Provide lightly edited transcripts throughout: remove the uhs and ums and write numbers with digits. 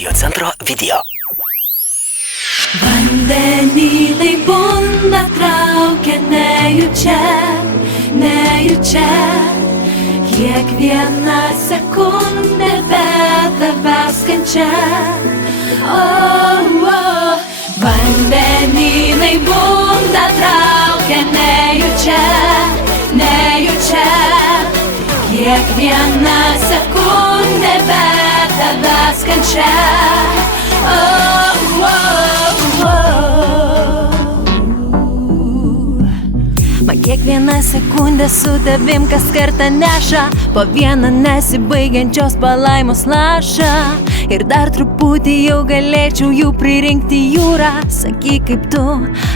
Radio Centro video. Vandenynai būna traukia nejučia, nejučia. Kiekviena sekundė be tavęs kančia. Vandenynai būna traukia nejučia, nejučia. Kiekviena sekundė be tavęs kančia. Man kiekviena sekundė su tavim kas kartą neša po vieną nesibaigiančios palaimos lašą. Ir dar truputį jau galėčiau jų pririnkti jūrą. Sakyk kaip tu,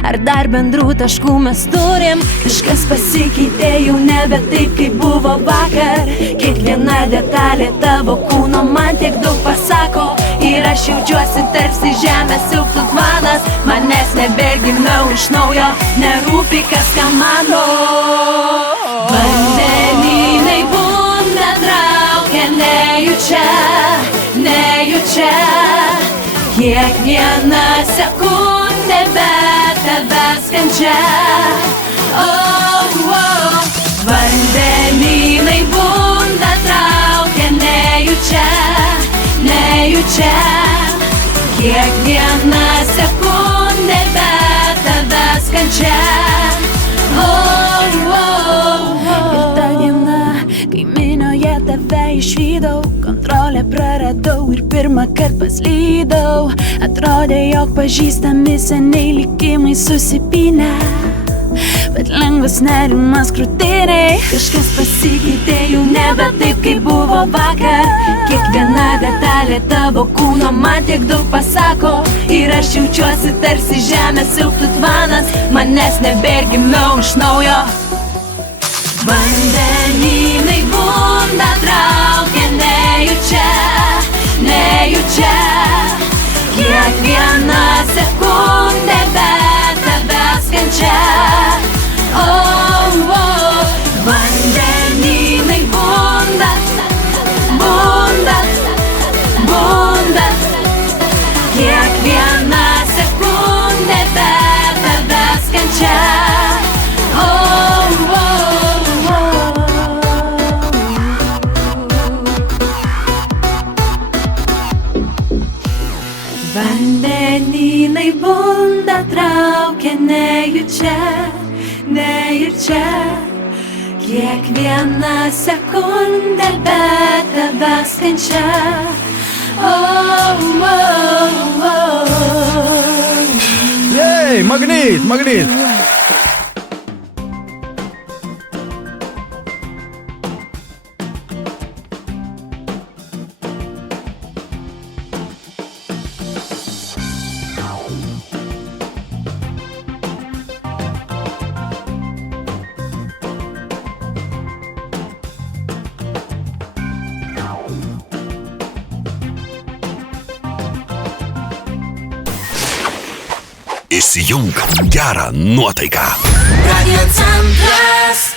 ar dar bendrų taškų mes turim? Kažkas pasikeitė jau nebe taip kaip buvo vakar. Kiekviena detalė tavo kūno man tiek daug pasako. Ir aš jaučiuosi tarsi žemės siaubtų tvanas. Manęs neberginau iš naujo, nerūpi kas ką mano. Vandenynai būna traukia nejučia, nejučia. Kiekviena sekundė be tavęs kančia. Vandenynai būna traukia nejučia, nejučia. Kiekviena sekundė be tavęs kančia. Ir ta diena, kai minioje tave išvydau, kontrolę praradau ir pirmą kartą paslydau. Atrodė, jog pažįstami seniai likimai susipynę, bet lengvas nerimas krūtinėj. Kažkas pasikeitė jau nebe taip kaip buvo vakar. Kiekviena detalė tavo kūno man tiek daug pasako. Ir aš jaučiuosi tarsi žemės siaubtų tvanas. Manęs neberginau iš naujo. Vandenynai būna traukia nejučia, nejučia. Kiekviena sekundė be tavęs kančia. Vandenynai būna, būna, būna. Kiekviena sekundė be tavęs kančia. Vandenynai būna traukia nejučia, nejučia. Kiekviena sekundė be tavęs kančia. Ей, магніт, магніт! Įsijunk gerą nuotaiką. Radio Centras.